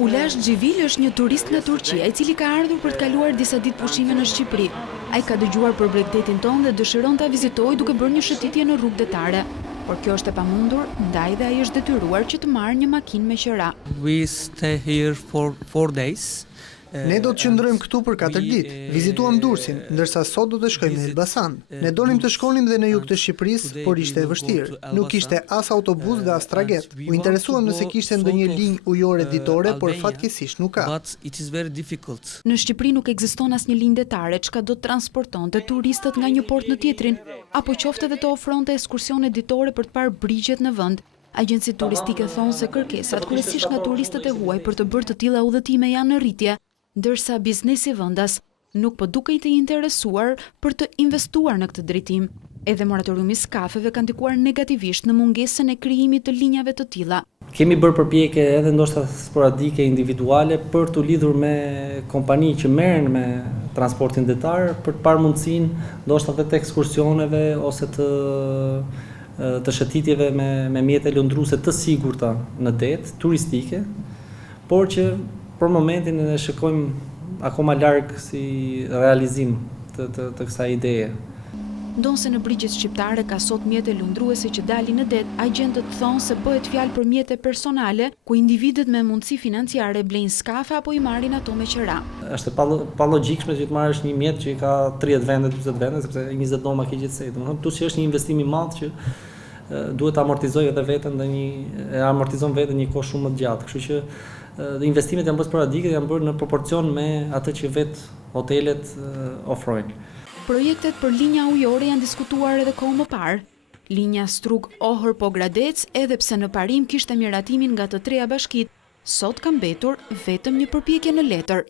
Ulash Gjivil është një turist nga Turqia, i cili ka ardhur për të kaluar disa ditë pushime në Shqipëri. Ai ka dëgjuar për Bregdetin tonë dhe dëshiron ta vizitojë duke bërë një shëtitje në rrugë detare. Por kjo është e pamundur, ndaj dhe ai është detyruar që të marrë një makinë me qira. We stay here for 4 days. Ne do të qëndrojmë këtu për 4 ditë. Vizituam Durrësin, ndërsa sot do të shkojmë në Elbasan. Ne donim të shkonim dhe në jug të Shqipërisë, por ishte e vështirë. Nuk kishte as autobus dhe as traget. U interesuam nëse kishte ndonjë linjë ujore ditore, por fatkeqësisht nuk ka. Në Shqipëri nuk ekziston asnjë linjë detare çka do të transportonte turistët nga një port në tjetrin, apo qoftë edhe të ofronte ekskursione ditore për të parë brigjet në vend. Agjencitë turistike thonë se kërkesat kryesisht nga turistët e huaj për të bërë të tilla udhëtime janë në rritje, ndërsa biznesi vendas nuk po dukej të interesuar për të investuar në këtë drejtim. Edhe moratoriumi i skafeve ka ndikuar negativisht në mungesën e krijimit të linjave të tilla. Kemi bërë përpjekje edhe ndoshta sporadike individuale për të lidhur me kompani që merren me transportin detar për të parë mundësinë ndoshta edhe të ekskursioneve ose të shëtitjeve me mjete lundruese të sigurta në det, turistike, por që për momentin e shikojmë akoma larg si realizim të kësaj ideje. Ndonse në brigjet shqiptare ka sot mjete lundruese që dalin në det, agjentët thonë se bëhet fjalë për mjete personale, ku individët me mundësi financiare blejnë skafe apo i marrin ato me qira. Është pa logjikshme që të marrësh një mjet që ka 30 vende, 40 vende, sepse 20 doma ke gjithsej. Domethënë, plus që është një investim i madh që duhet të amortizojë edhe veten dhe e amortizon veten një kohë shumë më të gjatë. Kështu që investimet janë bërë sporadike, janë bërë në proporcion me atë që vetë hotelet ofrojnë. Projektet për linja ujore janë diskutuar edhe kohë më parë. Linja Strug-Ohër-Pogradec, edhe pse në parim kishte miratimin nga të treja bashkitë, sot ka mbetur vetëm një përpjekje në letër.